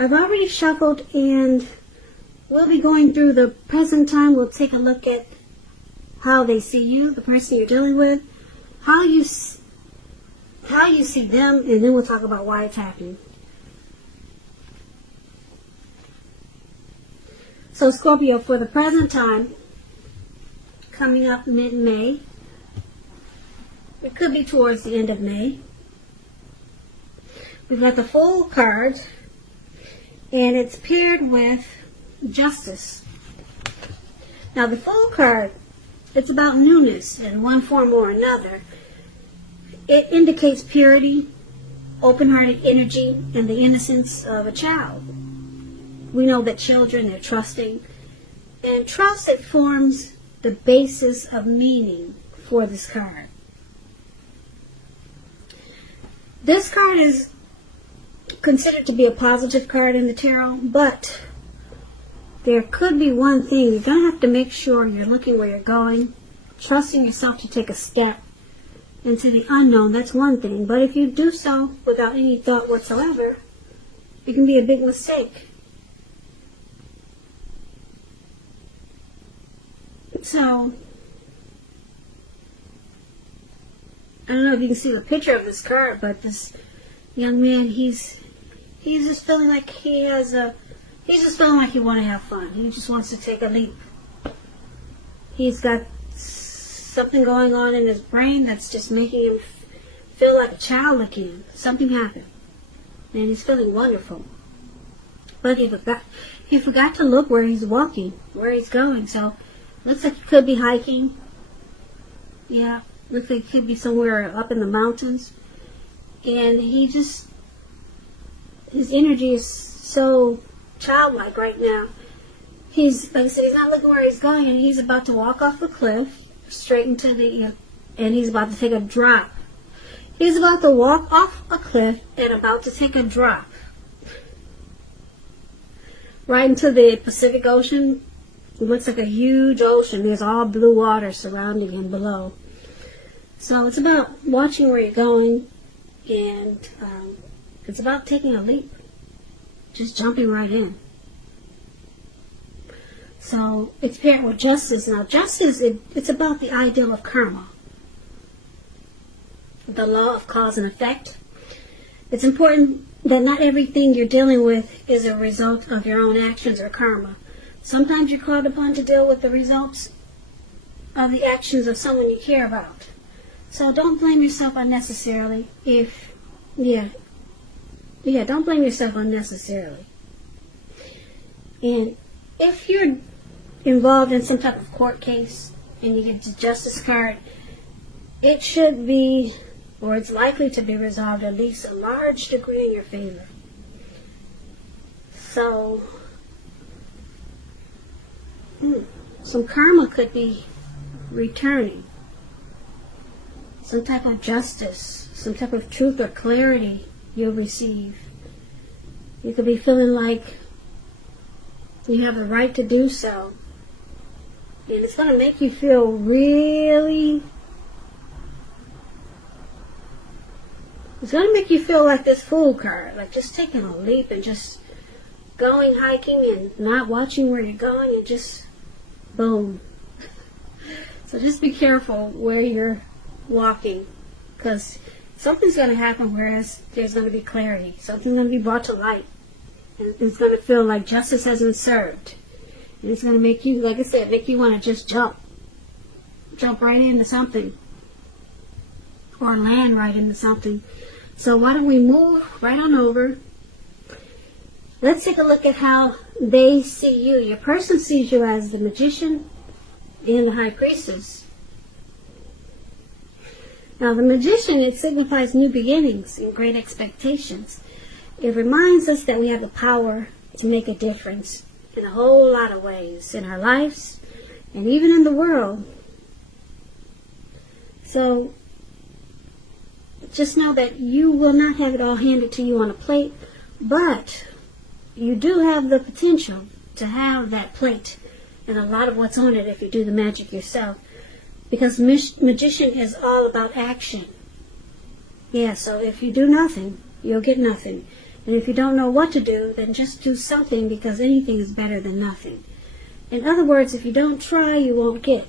I've already shuffled, and we'll be going through the present time. We'll take a look at how they see you, the person you're dealing with, how you see them, and then we'll talk about why it's happening. So Scorpio, for the present time, coming up mid-May, it could be towards the end of May, we've got the Fool card, and it's paired with Justice. Now the Fool card, it's about newness in one form or another. It indicates purity, open-hearted energy, and the innocence of a child. We know that children, they're trusting, and trust, it forms the basis of meaning for this card. This card is considered to be a positive card in the tarot, but there could be one thing. You're going to have to make sure you're looking where you're going, trusting yourself to take a step into the unknown. That's one thing. But if you do so without any thought whatsoever, it can be a big mistake. So, I don't know if you can see the picture of this card, but this young man, he's just feeling like he's just feeling like he wants to have fun. He just wants to take a leap. He's got something going on in his brain that's just making him feel like a child again. Something happened, and he's feeling wonderful. But he forgot to look where he's walking, where he's going. So, looks like he could be hiking. Yeah, looks like he could be somewhere up in the mountains. And his energy is so childlike right now. He's, like I said, he's not looking where he's going, and he's about to walk off the cliff, straight into and he's about to take a drop. He's about to walk off a cliff and about to take a drop. Right into the Pacific Ocean. It looks like a huge ocean. There's all blue water surrounding him below. So it's about watching where you're going, and it's about taking a leap. Just jumping right in. So it's paired with Justice. Now Justice, it's about the ideal of karma. The law of cause and effect. It's important that not everything you're dealing with is a result of your own actions or karma. Sometimes you're called upon to deal with the results of the actions of someone you care about. So don't blame yourself unnecessarily don't blame yourself unnecessarily. And if you're involved in some type of court case and you get the Justice card, it should be, or it's likely to be resolved at least a large degree in your favor. So, some karma could be returning. Some type of justice, some type of truth or clarity you'll receive. You could be feeling like you have the right to do so. And it's going to make you feel really... It's going to make you feel like this Fool card. Like just taking a leap and just going hiking and not watching where you're going and just boom. So just be careful where you're walking, because something's going to happen whereas there's going to be clarity. Something's going to be brought to light. And it's going to feel like justice has been served. And it's going to make you, like I said, make you want to just jump right into something. Or land right into something. So why don't we move right on over. Let's take a look at how they see you. Your person sees you as the Magician and the High Priestess. Now the Magician, it signifies new beginnings and great expectations. It reminds us that we have the power to make a difference in a whole lot of ways in our lives and even in the world. So just know that you will not have it all handed to you on a plate, but you do have the potential to have that plate and a lot of what's on it if you do the magic yourself. Because Magician is all about action. Yeah, so if you do nothing, you'll get nothing. And if you don't know what to do, then just do something, because anything is better than nothing. In other words, if you don't try, you won't get.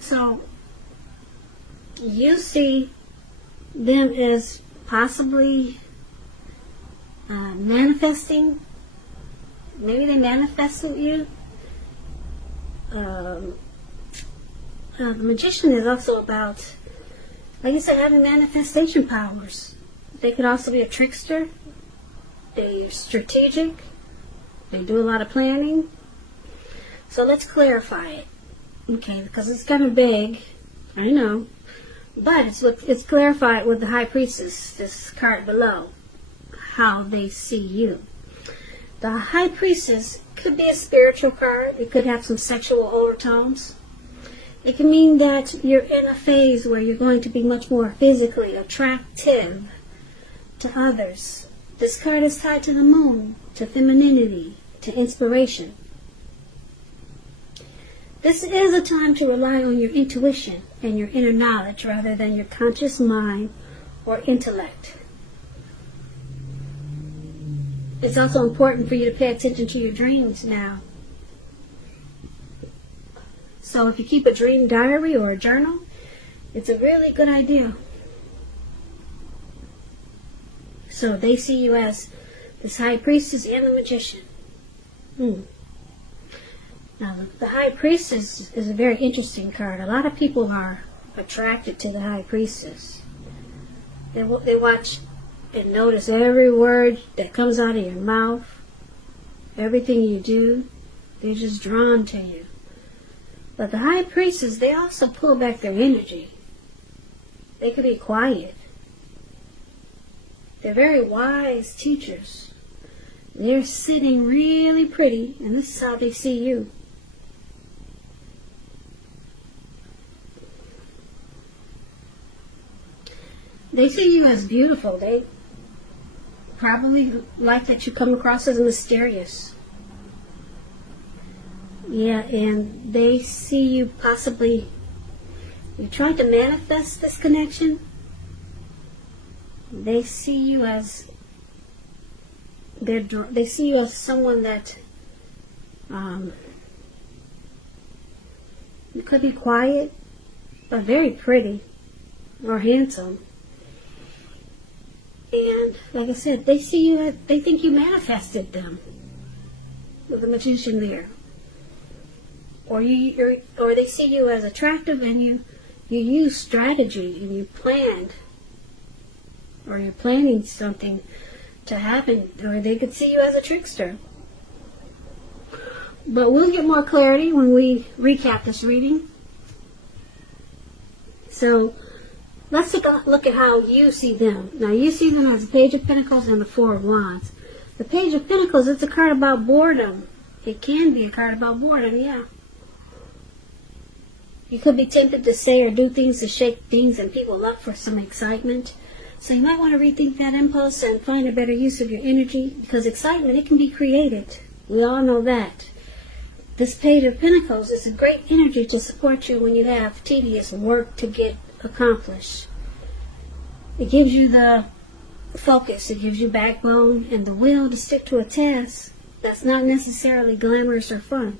So, you see them as possibly manifesting. Maybe they manifested you. The magician is also about, like I said, having manifestation powers. They could also be a trickster. They're strategic. They do a lot of planning. So let's clarify it. Okay, because it's kind of big. I know. But it's clarified with the High Priestess, this card below, how they see you. The High Priestess could be a spiritual card. It could have some sexual overtones. It can mean that you're in a phase where you're going to be much more physically attractive to others. This card is tied to the moon, to femininity, to inspiration. This is a time to rely on your intuition and your inner knowledge rather than your conscious mind or intellect. It's also important for you to pay attention to your dreams now. So if you keep a dream diary or a journal, it's a really good idea. So they see you as this High Priestess and the Magician. Now, the High Priestess is a very interesting card. A lot of people are attracted to the High Priestess. They watch and notice every word that comes out of your mouth, everything you do. They're just drawn to you. But the High Priestess, they also pull back their energy. They can be quiet. They're very wise teachers. They're sitting really pretty, and this is how they see you. They see you as beautiful. They probably like that you come across as mysterious. Yeah, and they see you possibly, you try to manifest this connection. They see you as, they see you as someone that you could be quiet, but very pretty or handsome. And like I said, they see you, they think you manifested them with the Magician there. Or they see you as attractive, and you use strategy and you planned, or you're planning something to happen, or they could see you as a trickster. But we'll get more clarity when we recap this reading. So let's take a look at how you see them. Now, you see them as the Page of Pentacles and the Four of Wands. The Page of Pentacles, it's a card about boredom. It can be a card about boredom, yeah. You could be tempted to say or do things to shake things and people up for some excitement. So you might want to rethink that impulse and find a better use of your energy, because excitement, it can be created. We all know that. This Page of Pentacles is a great energy to support you when you have tedious work to get accomplished. It gives you the focus, it gives you backbone and the will to stick to a task that's not necessarily glamorous or fun.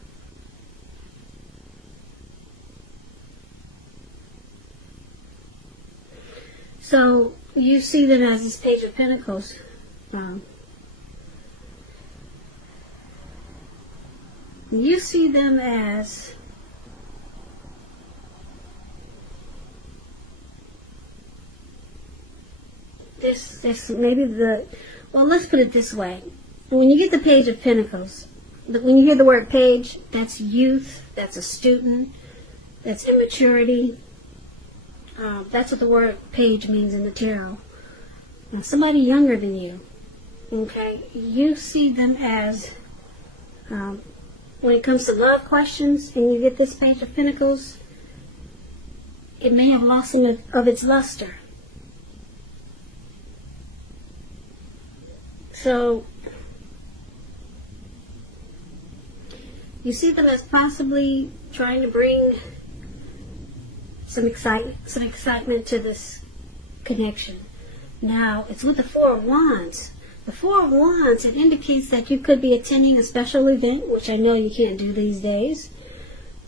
So you see them as this Page of Pentacles. You see them as this maybe well, let's put it this way. When you get the Page of Pentacles, when you hear the word page, that's youth, that's a student, that's immaturity. That's what the word page means in the tarot. Now, somebody younger than you, okay, you see them as, when it comes to love questions, and you get this Page of Pentacles, it may have lost some of its luster. So, you see them as possibly trying to bring some excitement to this connection. Now, it's with the Four of Wands. The The Four of Wands, it indicates that you could be attending a special event, which I know you can't do these days.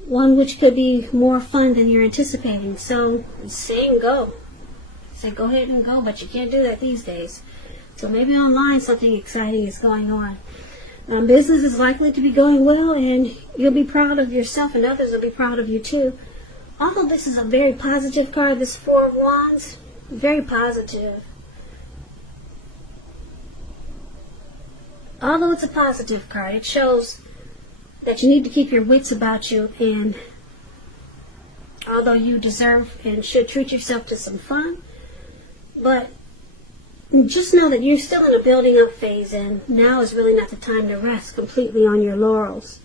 One which could be more fun than you're anticipating. So say and go. Say go ahead and go, but you can't do that these days. So maybe online something exciting is going on. Business is likely to be going well, and you'll be proud of yourself, and others will be proud of you too. Although this is a very positive card, this Four of Wands, very positive. Although it's a positive card, it shows that you need to keep your wits about you, and although you deserve and should treat yourself to some fun, but just know that you're still in a building up phase, and now is really not the time to rest completely on your laurels.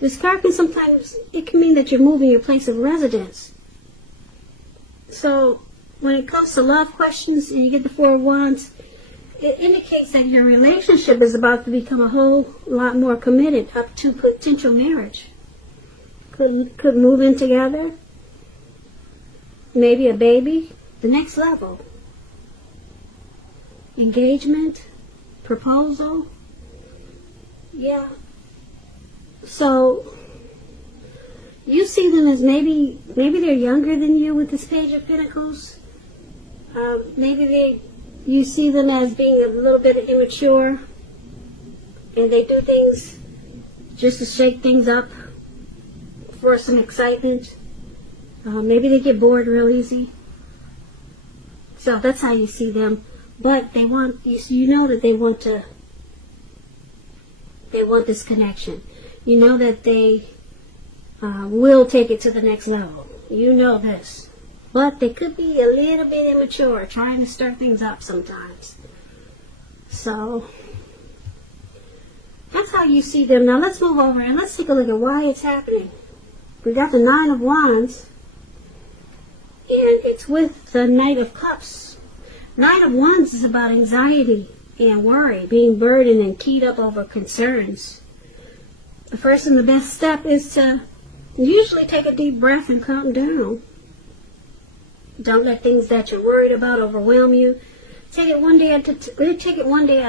This card can sometimes, it can mean that you're moving your place of residence. So when it comes to love questions and you get the Four of Wands, it indicates that your relationship is about to become a whole lot more committed, up to potential marriage. Could move in together, maybe a baby, the next level. Engagement, proposal, yeah. So you see them as maybe they're younger than you with this Page of Pentacles. Maybe you see them as being a little bit immature, and they do things just to shake things up for some excitement. Maybe they get bored real easy. So that's how you see them. But they want, you know that they want this connection. You know that they will take it to the next level. You know this. But they could be a little bit immature, trying to stir things up sometimes. So that's how you see them. Now let's move over and let's take a look at why it's happening. We got the Nine of Wands, and it's with the Knight of Cups. Nine of Wands is about anxiety and worry, being burdened and keyed up over concerns. The first and the best step is to usually take a deep breath and calm down. Don't let things that you're worried about overwhelm you. Take it one day at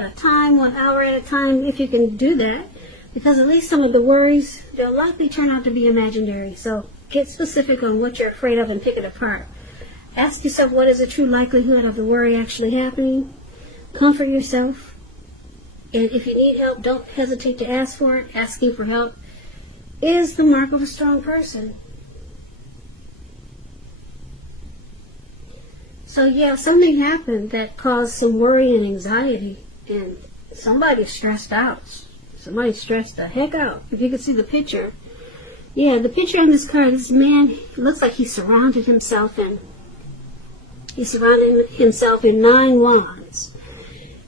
a time, 1 hour at a time, if you can do that, because at least some of the worries, they'll likely turn out to be imaginary. So get specific on what you're afraid of and pick it apart. Ask yourself, what is the true likelihood of the worry actually happening? Comfort yourself. And if you need help, don't hesitate to ask for it. Asking for help is the mark of a strong person. So yeah, something happened that caused some worry and anxiety, and somebody's stressed out. Somebody stressed the heck out. If you can see the picture. Yeah, the picture on this card, this man, it looks like he surrounded himself in 9 wands.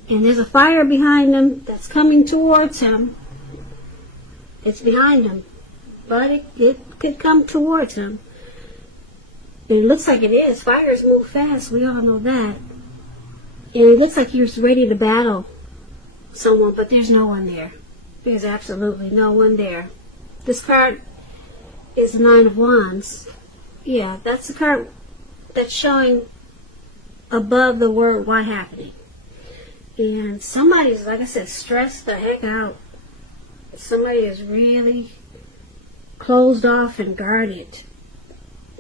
And there's a fire behind him that's coming towards him. It's behind him, but it could come towards him. And it looks like it is. Fires move fast. We all know that. And it looks like he was ready to battle someone, but there's no one there. There's absolutely no one there. This card is the Nine of Wands. Yeah, that's the card that's showing above the word "why" happening. And somebody's, like I said, stressed the heck out. Somebody is really closed off and guarded.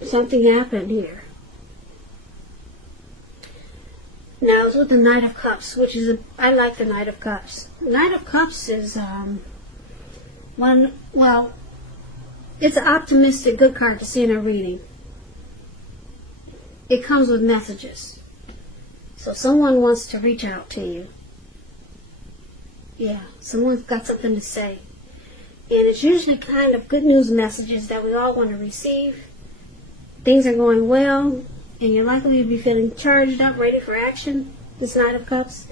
Something happened here. Now it's with the Knight of Cups, which is I like the Knight of Cups. Knight of Cups is it's an optimistic, good card to see in a reading. It comes with messages. So someone wants to reach out to you. Yeah, someone's got something to say. And it's usually kind of good news messages that we all want to receive. Things are going well, and you're likely to be feeling charged up, ready for action, this Knight of Cups.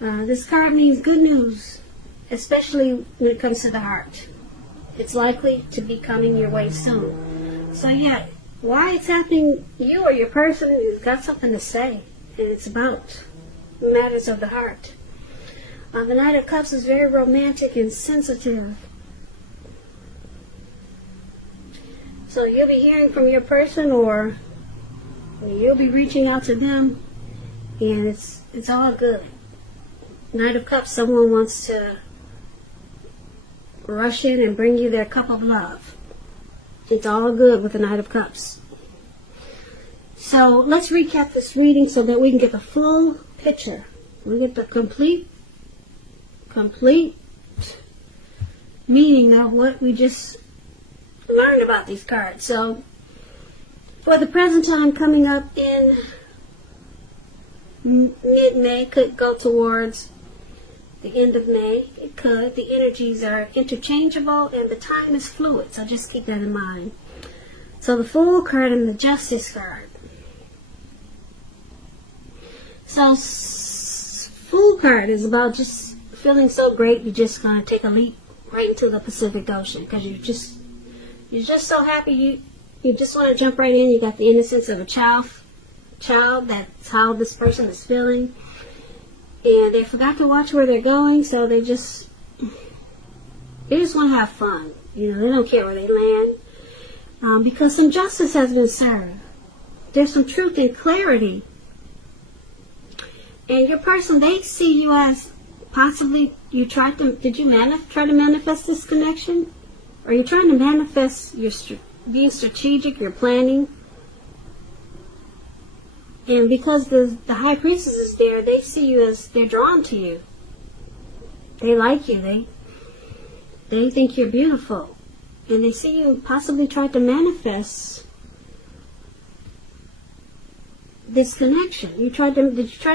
This card means good news, especially when it comes to the heart. It's likely to be coming your way soon. So yeah, why it's happening, you or your person has got something to say. And it's about matters of the heart. The Knight of Cups is very romantic and sensitive. So you'll be hearing from your person, or you'll be reaching out to them, and it's all good. Knight of Cups, someone wants to rush in and bring you their cup of love. It's all good with the Knight of Cups. So let's recap this reading so that we can get the full picture. We get the complete meaning of what we just learned about these cards. So for the present time coming up in mid-May, could go towards the end of May. It could. The energies are interchangeable and the time is fluid, so just keep that in mind. So the Fool card and the Justice card. So Fool card is about just feeling so great you're just going to take a leap right into the Pacific Ocean because you're just so happy you just want to jump right in. You got the innocence of a child. That's how this person is feeling. And they forgot to watch where they're going, so they just want to have fun. You know, they don't care where they land. Because some justice has been served. There's some truth and clarity. And your person, they see you as possibly, did you try to manifest this connection? Are you trying to manifest being strategic, your planning? And because the High Priestess is there, they see you as, they're drawn to you. They like you. They think you're beautiful. And they see you possibly try to manifest this connection. Did you try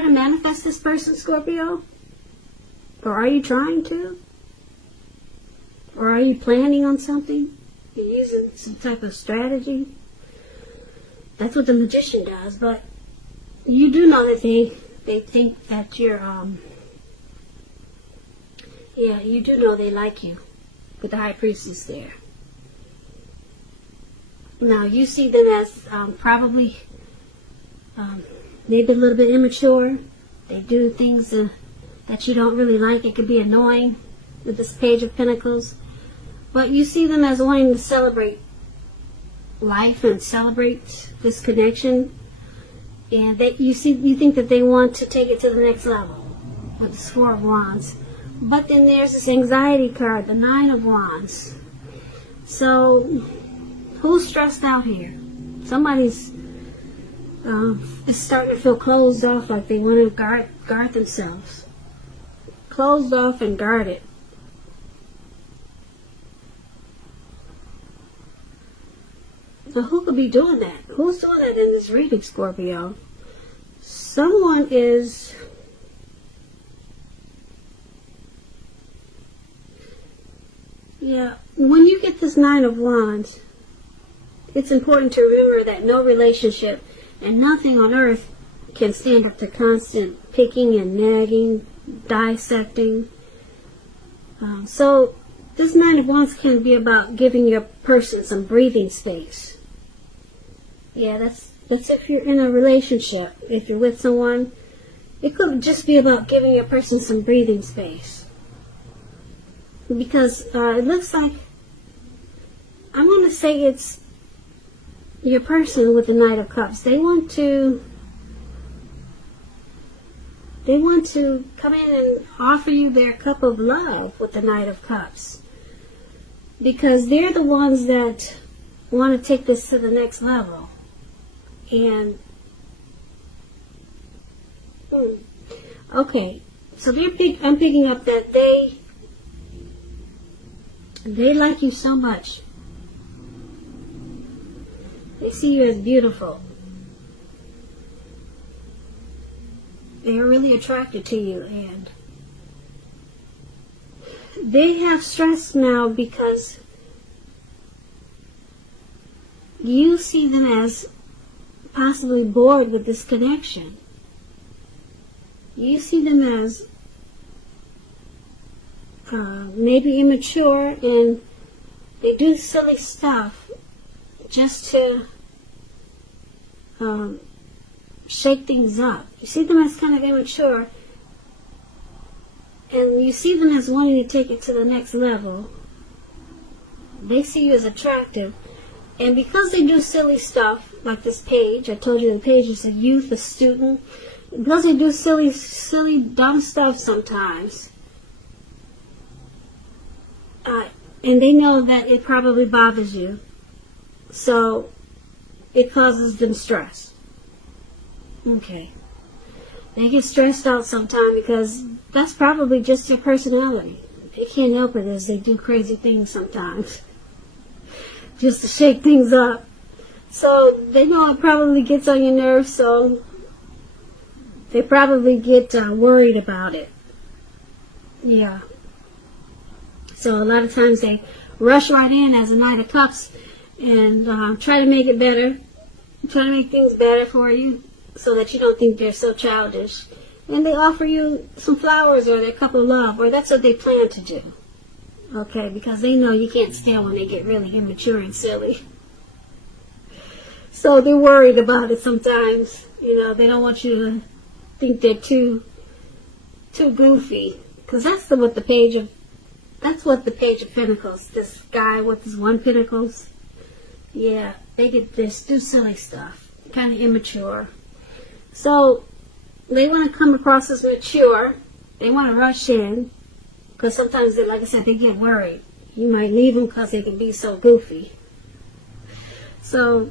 to manifest this person, Scorpio? Or are you trying to? Or are you planning on something? You're using some type of strategy? That's what the Magician does, but you do know that they think that you're, you do know they like you with the High Priestess there. Now, you see them as probably maybe a little bit immature. They do things that you don't really like. It could be annoying with this Page of Pentacles. But you see them as wanting to celebrate life and celebrate this connection. And you think that they want to take it to the next level with the Four of Wands. But then there's this anxiety card, the Nine of Wands. So, who's stressed out here? Somebody's is starting to feel closed off, like they want to guard themselves. Closed off and guarded. So who could be doing that? Who's doing that in this reading, Scorpio? Someone is... Yeah, when you get this Nine of Wands, it's important to remember that no relationship and nothing on earth can stand up to constant picking and nagging, dissecting. So this Nine of Wands can be about giving your person some breathing space. Yeah, that's if you're in a relationship. If you're with someone, it could just be about giving your person some breathing space. Because it looks like, I'm going to say it's your person with the Knight of Cups. They want to come in and offer you their cup of love with the Knight of Cups. Because they're the ones that want to take this to the next level. And, okay, so I'm picking up that they like you so much. They see you as beautiful. They're really attracted to you, and they have stress now because you see them as possibly bored with this connection. You see them as maybe immature, and they do silly stuff just to shake things up. You see them as kind of immature, and you see them as wanting to take it to the next level. They see you as attractive, and because they do silly stuff, like this page, I told you the page is a youth, a student, because they do silly, dumb stuff sometimes. And they know that it probably bothers you. So it causes them stress. Okay. They get stressed out sometimes because that's probably just their personality. They can't help it as they do crazy things sometimes. Just to shake things up. So they know it probably gets on your nerves, so they probably get worried about it. Yeah. So a lot of times they rush right in as a Knight of Cups and try to make it better, try to make things better for you so that you don't think they're so childish. And they offer you some flowers or their cup of love, or that's what they plan to do. Okay, because they know you can't stand when they get really immature and silly. So they're worried about it sometimes. You know, they don't want you to think they're too goofy. Because that's what the Page of Pentacles, this guy with his 1 Pentacles, yeah, they do silly stuff, kind of immature. So they want to come across as mature. They want to rush in because sometimes, like I said, they get worried. You might leave them because they can be so goofy. So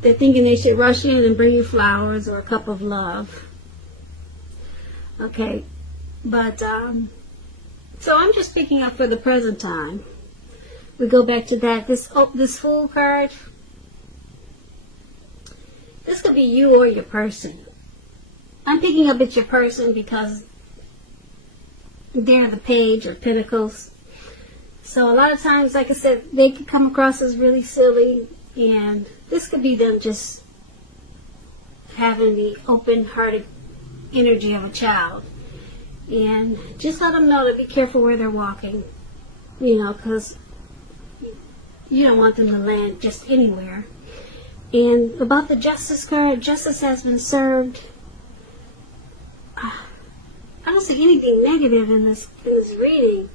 they're thinking they should rush in and bring you flowers or a cup of love. Okay, but so I'm just picking up for the present time. We go back to that. This Fool card. This could be you or your person. I'm picking up it's your person because they're the Page of Pentacles. So a lot of times, like I said, they could come across as really silly, and this could be them just having the open-hearted energy of a child. And just let them know to be careful where they're walking, you know, because you don't want them to land just anywhere. And about the Justice card, justice has been served. I don't see anything negative in this reading.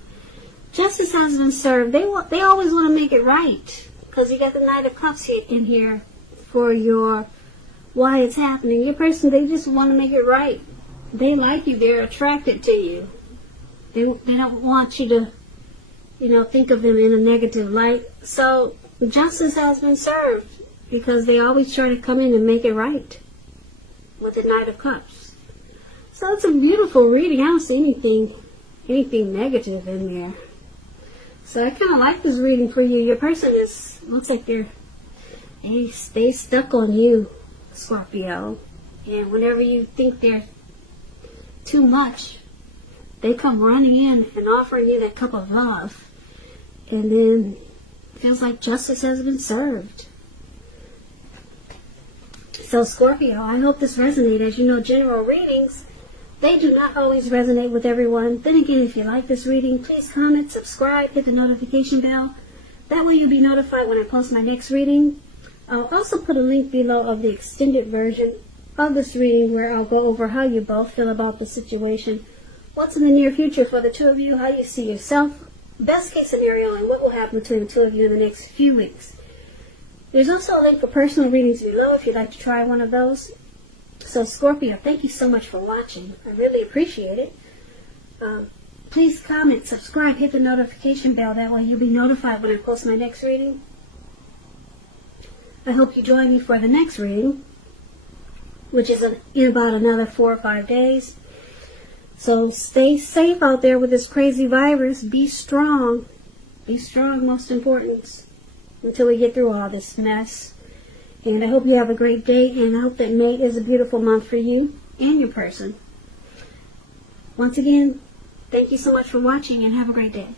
Justice has been served. They always want to make it right, because you got the Knight of Cups in here for your why it's happening. Your person, they just want to make it right. They like you. They're attracted to you. They don't want you to, you know, think of them in a negative light. So justice has been served because they always try to come in and make it right with the Knight of Cups. So it's a beautiful reading. I don't see anything negative in there. So I kind of like this reading for you. Your person looks like they stay stuck on you, Scorpio. And whenever you think they're too much, they come running in and offering you that cup of love. And then it feels like justice has been served. So Scorpio, I hope this resonated. As you know, general readings, they do not always resonate with everyone. Then again, if you like this reading, please comment, subscribe, hit the notification bell. That way you'll be notified when I post my next reading. I'll also put a link below of the extended version of this reading where I'll go over how you both feel about the situation, what's in the near future for the two of you, how you see yourself, best case scenario, and what will happen between the two of you in the next few weeks. There's also a link for personal readings below if you'd like to try one of those. So Scorpio, thank you so much for watching. I really appreciate it. Please comment, subscribe, hit the notification bell. That way you'll be notified when I post my next reading. I hope you join me for the next reading, which is in about another 4 or 5 days. So stay safe out there with this crazy virus. Be strong. Be strong, most important, until we get through all this mess. And I hope you have a great day, and I hope that May is a beautiful month for you and your person. Once again, thank you so much for watching, and have a great day.